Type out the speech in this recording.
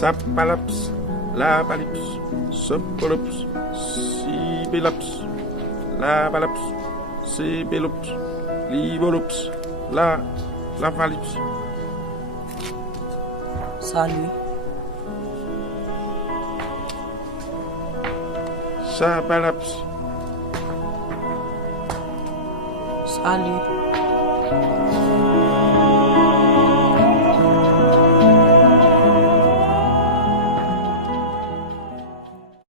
Sapalaps, labalips, sopolops, sibilops, labalaps, sibilops, libolops, lavalips. Salut. Sabalaps. Salut.